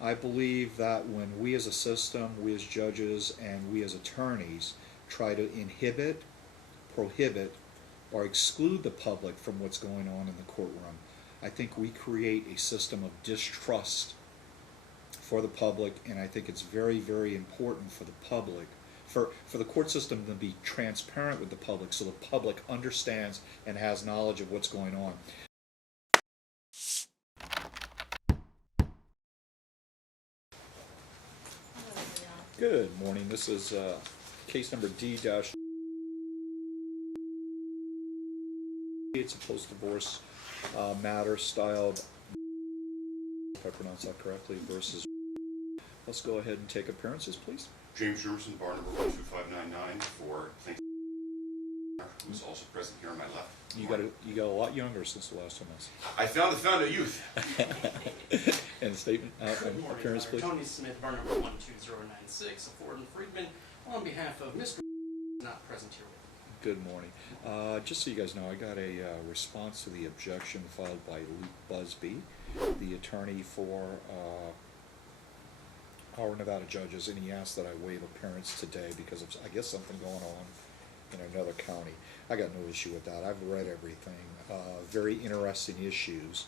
I believe that when we as a system, we as judges, and we as attorneys try to inhibit, prohibit, or exclude the public from what's going on in the courtroom, I think we create a system of distrust for the public, and I think it's very, very important for the public, for the court system to be transparent with the public so the public understands and has knowledge of what's going on. Good morning. This is case number D-. It's a post-divorce matter styled, if I pronounce that correctly, versus. Let's go ahead and take appearances, please. James Jimmerson, bar number 12599 for Think, who's also present here on my left. You got a lot younger since the last time I saw. I found the fount of youth. And the statement, Good morning, appearance, please. Tony Smith, bar number 12096, Ford and Friedman, on behalf of Mr. not present here with me. Good morning. Just so you guys know, I got a response to the objection filed by Luke Busby, the attorney for our Nevada judges, and he asked that I waive appearance today because of, I guess, something going on in another county. I got no issue with that. I've read everything. Very interesting issues.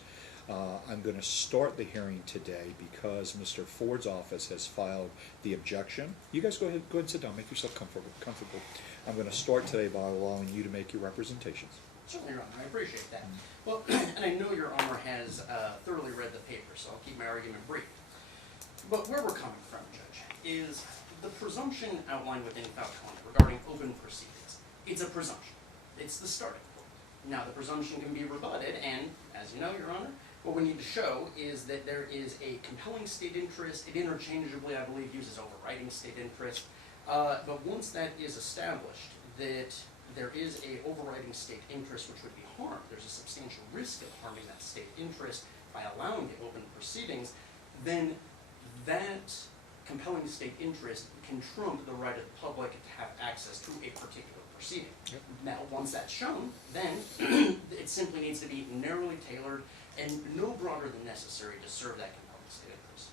I'm going to start the hearing today because Mr. Ford's office has filed the objection. You guys go ahead and sit down. Make yourself comfortable. I'm going to start today by allowing you to make your representations. Certainly, Your Honor. I appreciate that. Well, and I know Your Honor has thoroughly read the paper, so I'll keep my argument brief. But where we're coming from, Judge, is the presumption outlined within Falcone regarding open proceedings. It's a presumption. It's the starting point. Now, the presumption can be rebutted, and as you know, Your Honor, what we need to show is that there is a compelling state interest. It interchangeably, I believe, uses overriding state interest. But once that is established, that there is a overriding state interest which would be harmed, there's a substantial risk of harming that state interest by allowing the open proceedings, then that compelling state interest can trump the right of the public to have access to a particular proceeding. Yep. Now, once that's shown, then it simply needs to be narrowly tailored and no broader than necessary to serve that compelling state interest.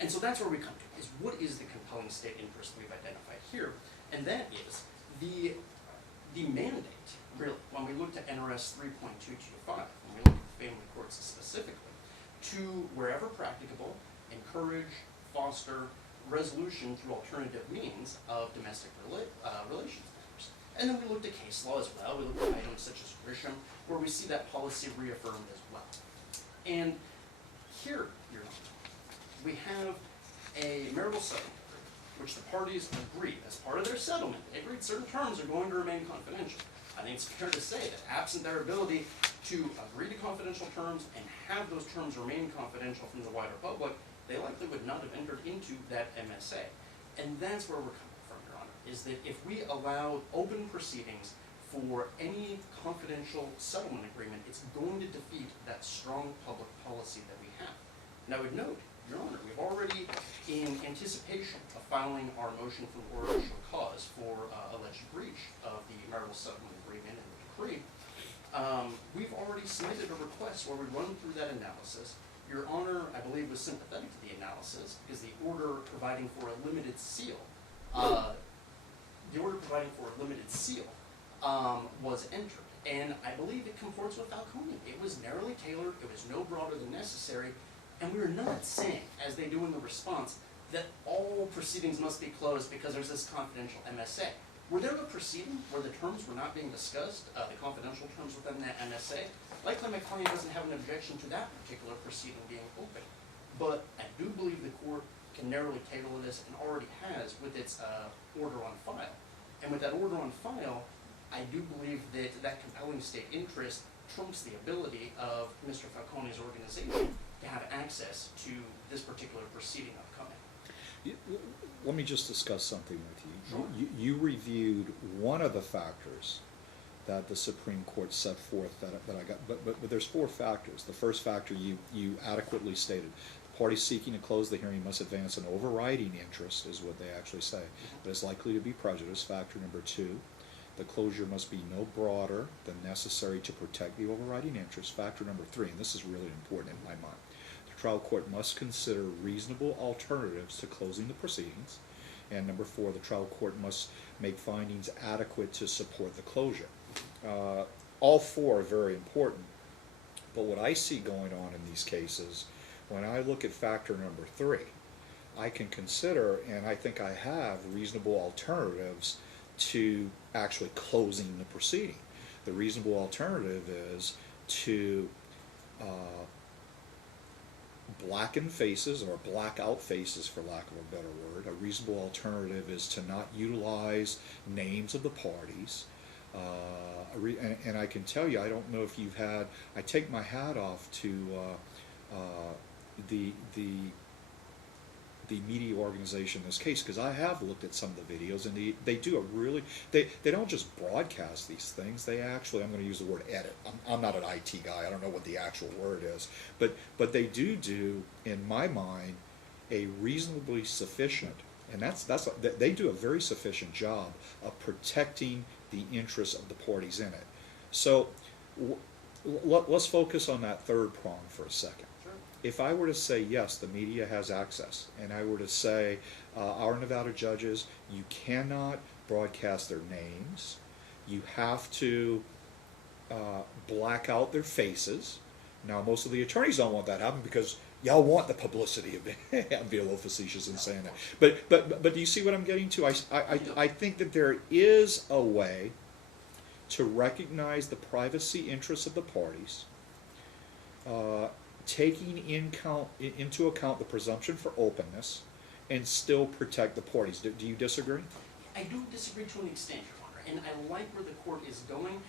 And so that's where we come to, is what is the compelling state interest we've identified here? And that is the mandate, really, when we look to NRS 3.225, when we look at family courts specifically, to, wherever practicable, encourage, foster, resolution through alternative means of domestic relations matters. And then we looked at case law as well. We looked at items such as Grisham, where we see that policy reaffirmed as well. And here, Your Honor, we have a marital settlement agreement, which the parties agreed as part of their settlement. They agreed certain terms are going to remain confidential. I think it's fair to say that absent their ability to agree to confidential terms and have those terms remain confidential from the wider public, they likely would not have entered into that MSA. And that's where we're coming from, Your Honor, is that if we allow open proceedings for any confidential settlement agreement, it's going to defeat that strong public policy that we have. And I would note, Your Honor, we've already, in anticipation of filing our motion for order to show cause for alleged breach of the marital settlement agreement and the decree, we've already submitted a request where we run through that analysis. Your Honor, I believe, was sympathetic to the analysis because the order providing for a limited seal, was entered. And I believe it comports with Falcone. It was narrowly tailored, it was no broader than necessary, and we are not saying, as they do in the response, that all proceedings must be closed because there's this confidential MSA. Were there a proceeding where the terms were not being discussed, the confidential terms within that MSA, likely my client doesn't have an objection to that particular proceeding being open. But I do believe the court can narrowly tailor this and already has with its order on file. And with that order on file, I do believe that that compelling state interest trumps the ability of Mr. Falcone's organization to have access to this particular proceeding upcoming. Let me just discuss something with you. Sure. You reviewed one of the factors that the Supreme Court set forth that I got, but there's four factors. The first factor you adequately stated. The party seeking to close the hearing must advance an overriding interest, is what they actually say, that is likely to be prejudice. Factor number two, the closure must be no broader than necessary to protect the overriding interest. Factor number three, and this is really important in my mind, the trial court must consider reasonable alternatives to closing the proceedings. And number 4, the trial court must make findings adequate to support the closure. All 4 are very important, but what I see going on in these cases, when I look at factor number 3, I can consider, and I think I have, reasonable alternatives to actually closing the proceeding. The reasonable alternative is to blacken faces, or black out faces for lack of a better word. A reasonable alternative is to not utilize names of the parties. And I can tell you, I don't know if you've had, I take my hat off to the media organization in this case, because I have looked at some of the videos, and they do a really, they don't just broadcast these things, they actually, I'm going to use the word edit. I'm not an IT guy, I don't know what the actual word is, but they do, in my mind, a reasonably sufficient, and they do a very sufficient job of protecting the interests of the parties in it. So let's focus on that third prong for a second. If I were to say, yes, the media has access, and I were to say, our Nevada judges, you cannot broadcast their names, you have to black out their faces. Now, most of the attorneys don't want that to happen because y'all want the publicity of it. I'm being a little facetious in saying that. But do you see what I'm getting to? I think that there is a way to recognize the privacy interests of the parties, taking into account the presumption for openness, and still protect the parties. Do you disagree? I do disagree to an extent, Your Honor, and I like where the court is going.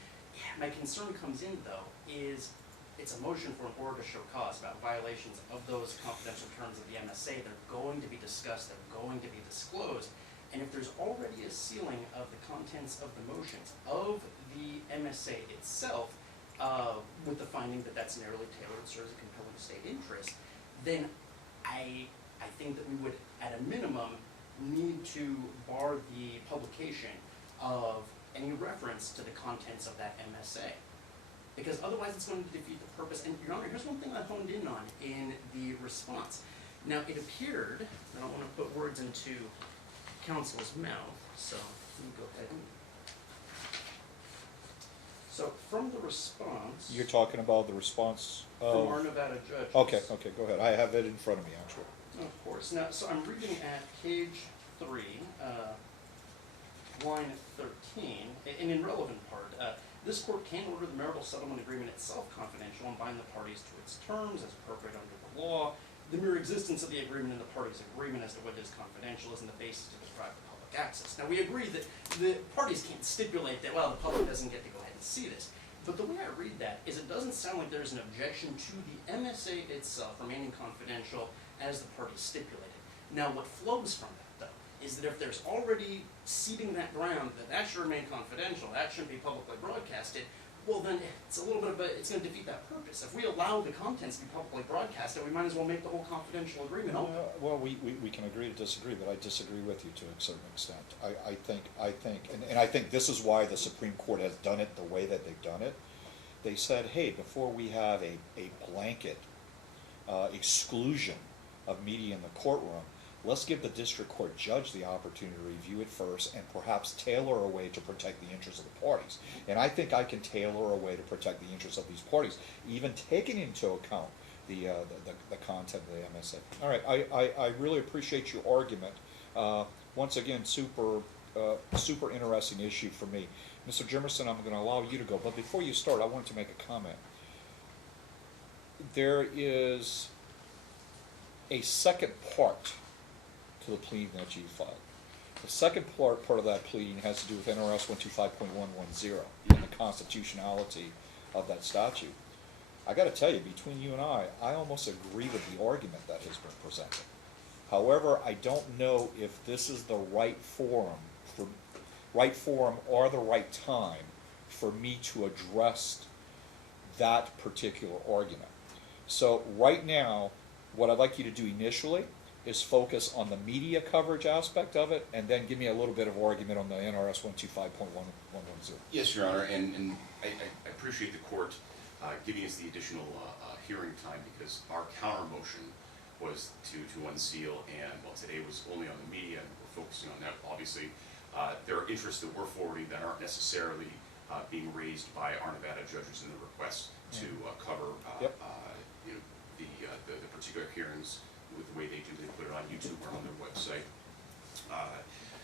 My concern comes in, though, is it's a motion for an order to show cause about violations of those confidential terms of the MSA. They're going to be discussed, they're going to be disclosed, and if there's already a sealing of the contents of the motions of the MSA itself, with the finding that that's narrowly tailored and serves a compelling state interest, then I think that we would, at a minimum, need to bar the publication of any reference to the contents of that MSA. Because otherwise it's going to defeat the purpose. And Your Honor, here's one thing I honed in on in the response. Now, it appeared, I don't want to put words into counsel's mouth, so let me go ahead and... So, from the response... You're talking about the response of... From our Nevada judges. Okay, go ahead. I have it in front of me, actually. Of course. Now, so I'm reading at page 3, line 13, and in relevant part, this court can order the marital settlement agreement itself confidential and bind the parties to its terms as appropriate under the law. The mere existence of the agreement and the parties' agreement as to what is confidential isn't the basis to describe the public access. Now, we agree that the parties can't stipulate that, well, the public doesn't get to go ahead and see this. But the way I read that is it doesn't sound like there's an objection to the MSA itself remaining confidential as the parties stipulated. Now, what flows from that, though, is that if there's already ceding that ground that that should remain confidential, that shouldn't be publicly broadcasted, well then it's a little bit of it's going to defeat that purpose. If we allow the contents to be publicly broadcasted, we might as well make the whole confidential agreement open. Well, we can agree to disagree, but I disagree with you to a certain extent. I think, and I think this is why the Supreme Court has done it the way that they've done it. They said, hey, before we have a blanket exclusion of media in the courtroom, let's give the district court judge the opportunity to review it first and perhaps tailor a way to protect the interests of the parties. And I think I can tailor a way to protect the interests of these parties, even taking into account the content of the MSA. All right, I really appreciate your argument. Once again, super interesting issue for me. Mr. Jimmerson, I'm going to allow you to go, but before you start, I wanted to make a comment. There is a second part to the pleading that you filed. The second part of that pleading has to do with NRS 125.110 and the constitutionality of that statute. I got to tell you, between you and I almost agree with the argument that has been presented. However, I don't know if this is the right forum or the right time for me to address that particular argument. So right now, what I'd like you to do initially is focus on the media coverage aspect of it, and then give me a little bit of argument on the NRS 125.110. Yes, Your Honor, and I appreciate the court giving us the additional hearing time because our counter motion was to unseal, and well, today was only on the media, and we're focusing on that. Obviously, there are interests that we're forwarding that aren't necessarily being raised by our Nevada judges in the request to cover you know, the particular hearings with the way they do. They put it on YouTube or on their website.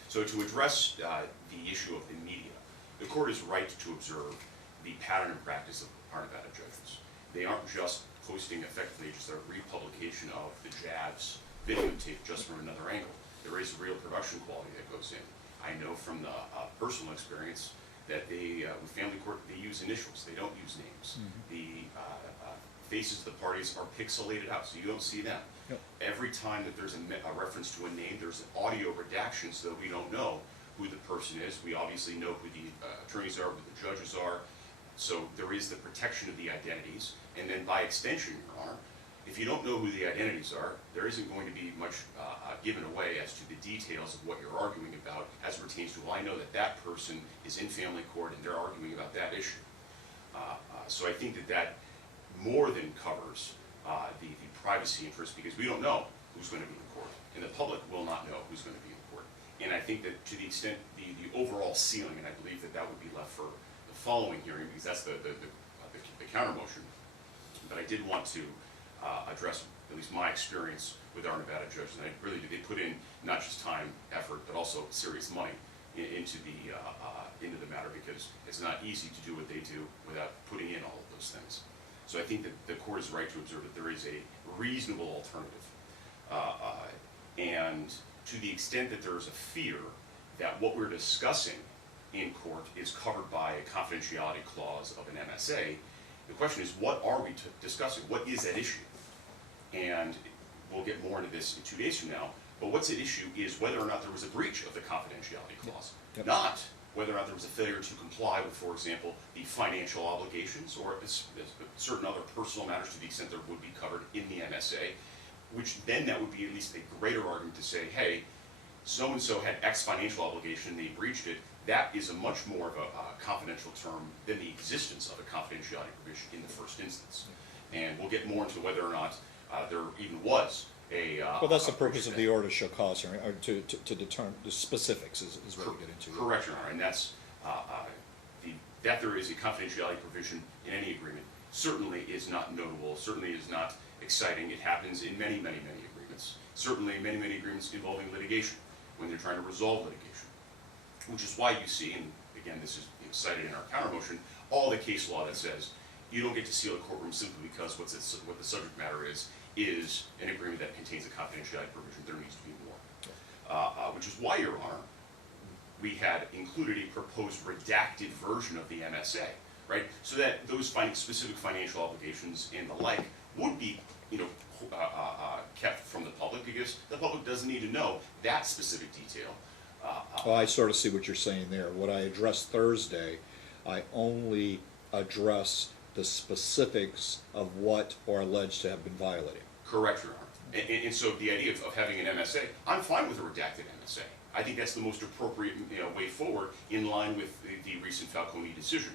So to address the issue of the media, the court is right to observe the pattern and practice of our Nevada judges. They aren't just posting effectively just a republication of the Javs videotape just from another angle. There is real production quality that goes in. I know from the personal experience that they, with family court, they use initials, they don't use names. The faces of the parties are pixelated out, so you don't see them. Every time that there's a reference to a name, there's an audio redaction so that we don't know who the person is. We obviously know who the attorneys are, who the judges are. So there is the protection of the identities. And then by extension, Your Honor, if you don't know who the identities are, there isn't going to be much given away as to the details of what you're arguing about as it pertains to, well, I know that that person is in family court and they're arguing about that issue. So I think that that more than covers the privacy interest, because we don't know who's going to be in court, and the public will not know who's going to be in court. And I think that to the extent the overall ceiling, and I believe that that would be left for the following hearing, because that's the counter motion. But I did want to address at least my experience with our Nevada judges, and I really did. They put in not just time, effort, but also serious money into the matter, because it's not easy to do what they do without putting in all of those things. So I think that the court is right to observe that there is a reasonable alternative. And to the extent that there is a fear that what we're discussing in court is covered by a confidentiality clause of an MSA, the question is, what are we discussing? What is at issue? And we'll get more into this in 2 days from now, but what's at issue is whether or not there was a breach of the confidentiality clause, not whether or not there was a failure to comply with, for example, the financial obligations or certain other personal matters to the extent there would be covered in the MSA, which then that would be at least a greater argument to say, hey, so-and-so had X financial obligation, they breached it. That is a much more of a confidential term than the existence of a confidentiality provision in the first instance. And we'll get more into whether or not there even was a... Well, that's the purpose of the order to show cause, or to determine the specifics is what we get into. Correct, Your Honor, and that's, that there is a confidentiality provision in any agreement certainly is not notable, certainly is not exciting. It happens in many, many, many agreements. Certainly many, many agreements involving litigation, when they're trying to resolve litigation. Which is why you see, and again, this is cited in our counter motion, all the case law that says you don't get to seal a courtroom simply because what the subject matter is an agreement that contains a confidentiality provision. There needs to be more. Which is why, Your Honor, we had included a proposed redacted version of the MSA, right? So that those specific financial obligations and the like would be, kept from the public, because the public doesn't need to know that specific detail. Well, I sort of see what you're saying there. What I addressed Thursday, I only address the specifics of what are alleged to have been violated. Correct, Your Honor. And so the idea of having an MSA, I'm fine with a redacted MSA. I think that's the most appropriate way forward in line with the recent Falcone decision.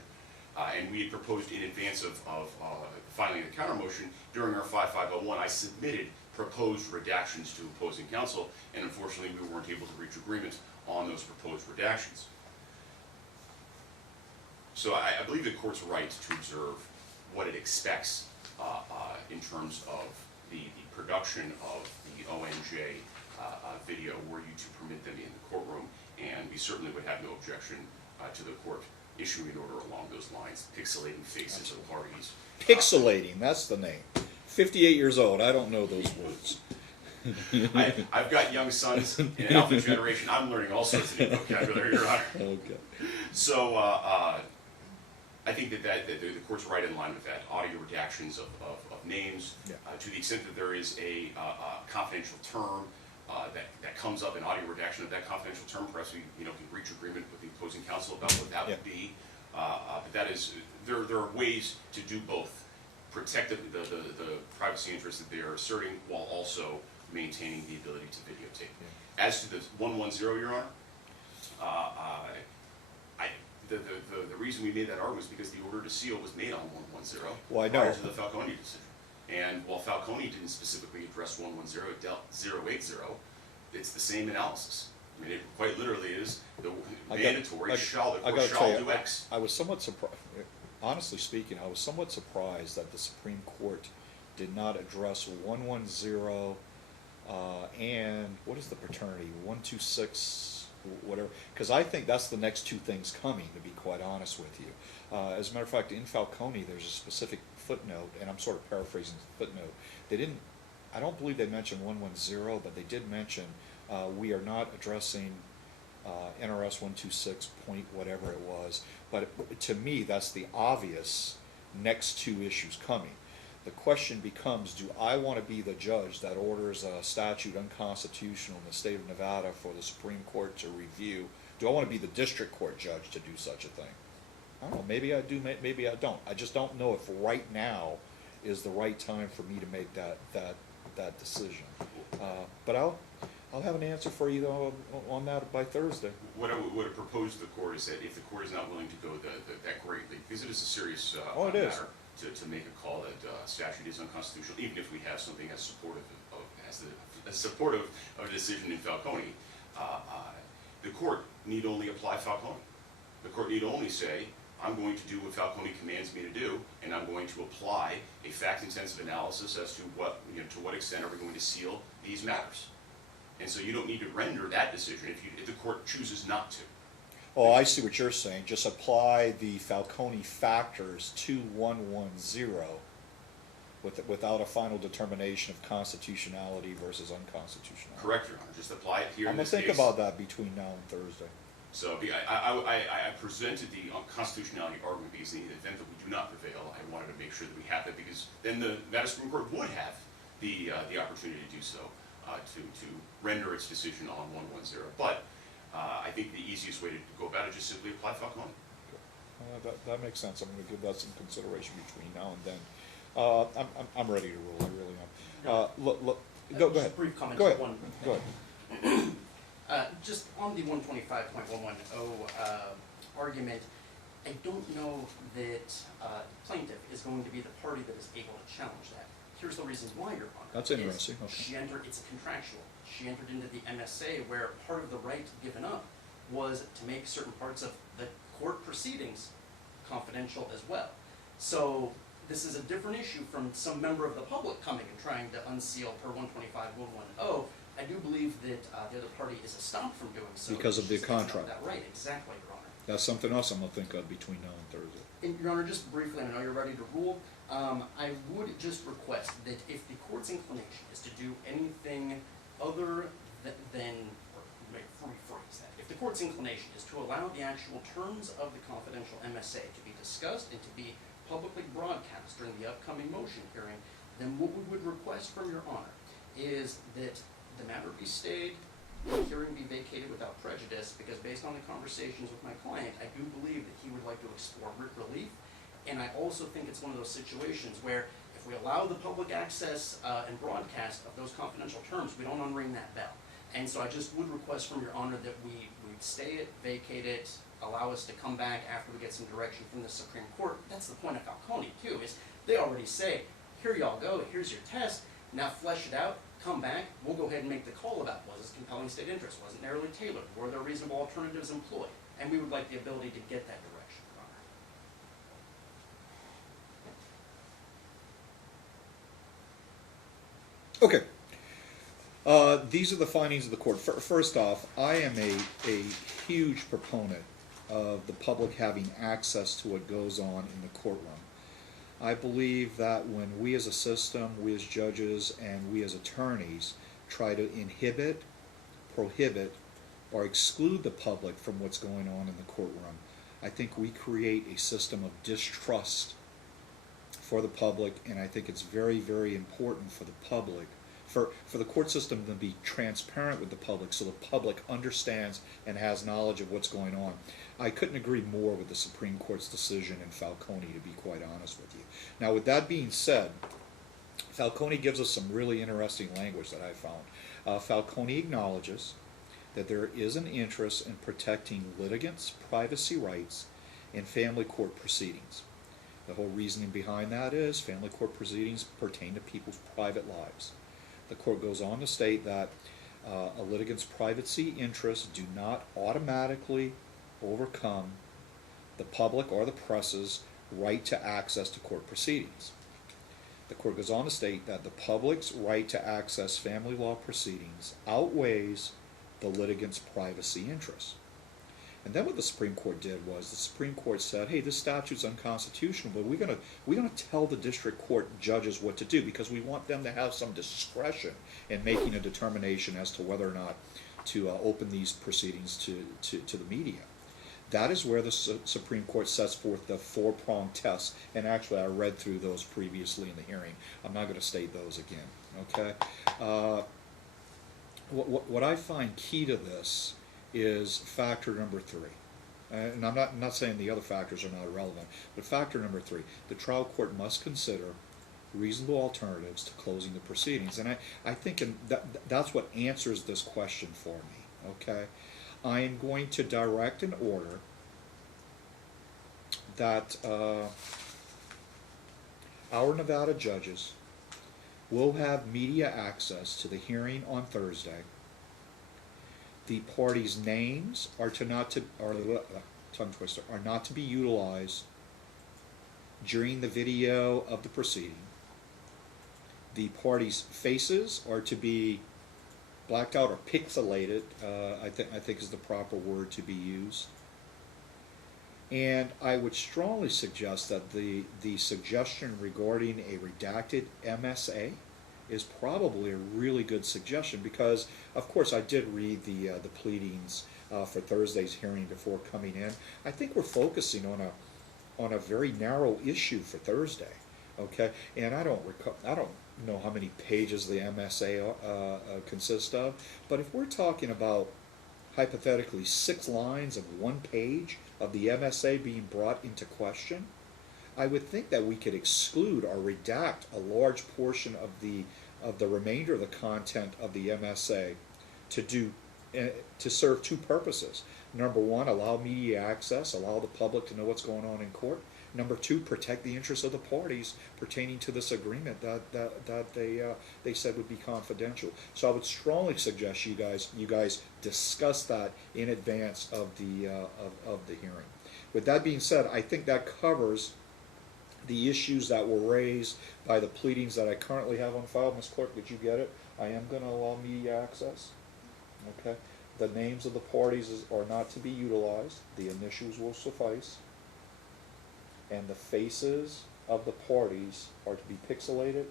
And we had proposed in advance of filing the counter motion, during our 5501, I submitted proposed redactions to opposing counsel, and unfortunately we weren't able to reach agreement on those proposed redactions. So I believe the court's right to observe what it expects in terms of the production of the ONJ video were you to permit them in the courtroom, and we certainly would have no objection to the court issuing an order along those lines, pixelating faces of parties. Pixelating, that's the name. 58 years old, I don't know those words. I've got young sons in an alpha generation. I'm learning all sorts of new vocabulary, Your Honor. Okay. So I think that the court's right in line with that. Audio redactions of names, to the extent that there is a confidential term that comes up in audio redaction of that confidential term, perhaps we can reach agreement with the opposing counsel about what that would be. But that is, there are ways to do both. Protect the privacy interests that they are asserting while also maintaining the ability to videotape. As to the 110, Your Honor, the reason we made that argument was because the order to seal was made on 110 Well, I prior know. to the Falcone decision. And while Falcone didn't specifically address 110, it dealt 080, it's the same analysis. I mean, it quite literally is the mandatory shall, the I court gotta tell shall you, do X. I was somewhat surprised, honestly speaking, I was somewhat surprised that the Supreme Court did not address 110, and what is the paternity, 126, whatever, because I think that's the next two things coming, to be quite honest with you. As a matter of fact, in Falcone, there's a specific footnote, and I'm sort of paraphrasing the footnote. They didn't, I don't believe they mentioned 110, but they did mention we are not addressing NRS 126 point whatever it was. But to me, that's the obvious next two issues coming. The question becomes, do I want to be the judge that orders a statute unconstitutional in the state of Nevada for the Supreme Court to review? Do I want to be the district court judge to do such a thing? I don't know, maybe I do, maybe I don't. I just don't know if right now is the right time for me to make that decision. But I'll have an answer for you on that by Thursday. What I would propose to the court is that if the court is not willing to go that greatly, because it is a serious Oh, it is. matter to make a call that statute is unconstitutional, even if we have something as supportive of a decision in Falcone, the court need only apply Falcone. The court need only say, I'm going to do what Falcone commands me to do, and I'm going to apply a fact-intensive analysis as to to what extent are we going to seal these matters. And so you don't need to render that decision if the court chooses not to. Oh, I see what you're saying. Just apply the Falcone factors to 110 without a final determination of constitutionality versus unconstitutionality. Correct, Your Honor. Just apply it here I'm in gonna this think case. about that between now and Thursday. So I presented the constitutionality argument because in the event that we do not prevail, I wanted to make sure that we have that, because then the Nevada Supreme Court would have the opportunity to do so, to render its decision on 110. But I think the easiest way to go about it is just simply apply Falcone. That makes sense. I'm going to give that some consideration between now and then. I'm ready to roll. I really am. Go Just ahead. a brief comment. Go ahead. One Go thing. ahead. Just on the 125.110 argument, I don't know that plaintiff is going to be the party that is able to challenge that. Here's the reason why, Your Honor. That's interesting. It's Okay. it's contractual. She entered into the MSA where part of the right given up was to make certain parts of the court proceedings confidential as well. So this is a different issue from some member of the public coming and trying to unseal per 125.110. I do believe that the other party is stopped from doing so. Because of the She's given up contract. That right, exactly, Your Honor. That's something else I'm going to think of between now and Thursday. And Your Honor, just briefly, I know you're ready to rule, I would just request that if the court's inclination is to do anything other than, or rephrase that, if the court's inclination is to allow the actual terms of the confidential MSA to be discussed and to be publicly broadcast during the upcoming motion hearing, then what we would request from Your Honor is that the matter be stayed, the hearing be vacated without prejudice, because based on the conversations with my client, I do believe that he would like to explore writ relief. And I also think it's one of those situations where if we allow the public access and broadcast of those confidential terms, we don't unring that bell. And so I just would request from Your Honor that we stay it, vacate it, allow us to come back after we get some direction from the Supreme Court. That's the point of Falcone too, is they already say, here y'all go, here's your test, now flesh it out, come back, we'll go ahead and make the call about was this compelling state interest, was it narrowly tailored, were there reasonable alternatives employed? And we would like the ability to get that direction, Your Honor. Okay. These are the findings of the court. First off, I am a huge proponent of the public having access to what goes on in the courtroom. I believe that when we as a system, we as judges, and we as attorneys try to inhibit, prohibit, or exclude the public from what's going on in the courtroom, I think we create a system of distrust for the public, and I think it's very, very important for the public, for the court system to be transparent with the public so the public understands and has knowledge of what's going on. I couldn't agree more with the Supreme Court's decision in Falcone, to be quite honest with you. Now, with that being said, Falcone gives us some really interesting language that I found. Falcone acknowledges that there is an interest in protecting litigants' privacy rights in family court proceedings. The whole reasoning behind that is family court proceedings pertain to people's private lives. The court goes on to state that a litigant's privacy interests do not automatically overcome the public or the press's right to access to court proceedings. The court goes on to state that the public's right to access family law proceedings outweighs the litigant's privacy interests. And then what the Supreme Court did was the Supreme Court said, hey, this statute's unconstitutional, but we're gonna tell the district court judges what to do because we want them to have some discretion in making a determination as to whether or not to open these proceedings to the media. That is where the Supreme Court sets forth the four-pronged test, and actually I read through those previously in the hearing. I'm not going to state those again, okay? What I find key to this is factor number 3. And I'm not saying the other factors are not irrelevant, but factor number 3, the trial court must consider reasonable alternatives to closing the proceedings. And I think that's what answers this question for me, okay? I am going to direct an order that our Nevada judges will have media access to the hearing on Thursday. The parties' names are not to be utilized during the video of the proceeding. The parties' faces are to be blacked out or pixelated, I think is the proper word to be used. And I would strongly suggest that the suggestion regarding a redacted MSA is probably a really good suggestion because, of course, I did read the pleadings for Thursday's hearing before coming in. I think we're focusing on a very narrow issue for Thursday, okay? And I don't know how many pages the MSA consists of, but if we're talking about hypothetically 6 lines of 1 page of the MSA being brought into question, I would think that we could exclude or redact a large portion of the remainder of the content of the MSA to serve 2 purposes. Number 1, allow media access, allow the public to know what's going on in court. Number 2, protect the interests of the parties pertaining to this agreement that they said would be confidential. So I would strongly suggest you guys discuss that in advance of the hearing. With that being said, I think that covers the issues that were raised by the pleadings that I currently have on file. Ms. Clerk, did you get it? I am going to allow media access. Okay. The names of the parties are not to be utilized. The initials will suffice. And the faces of the parties are to be pixelated.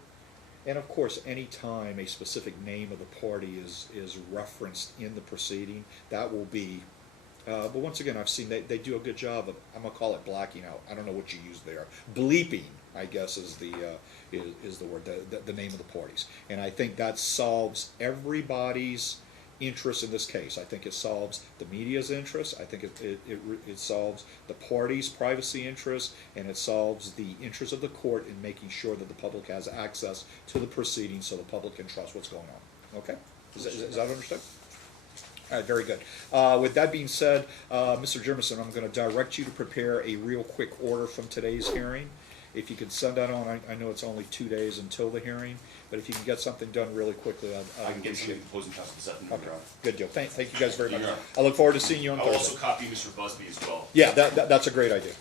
And of course, any time a specific name of the party is referenced in the proceeding, that will be, but once again, I've seen they do a good job of, I'm going to call it blacking out. I don't know what you use there. Bleeping, I guess, is the word, the name of the parties. And I think that solves everybody's interest in this case. I think it solves the media's interest. I think it solves the party's privacy interest, and it solves the interest of the court in making sure that the public has access to the proceedings so the public can trust what's going on. Okay? Is that understood? All right, very good. With that being said, Mr. Jimmerson, I'm going to direct you to prepare a real quick order from today's hearing. If you could send that on, I know it's only 2 days until the hearing, but if you can get something done really quickly, I can get something to closing counsel this afternoon. Okay, good deal. Thank you guys very much. You're on. I look forward to seeing you on I'll Thursday. also copy Mr. Busby as well. Yeah, that's a great idea.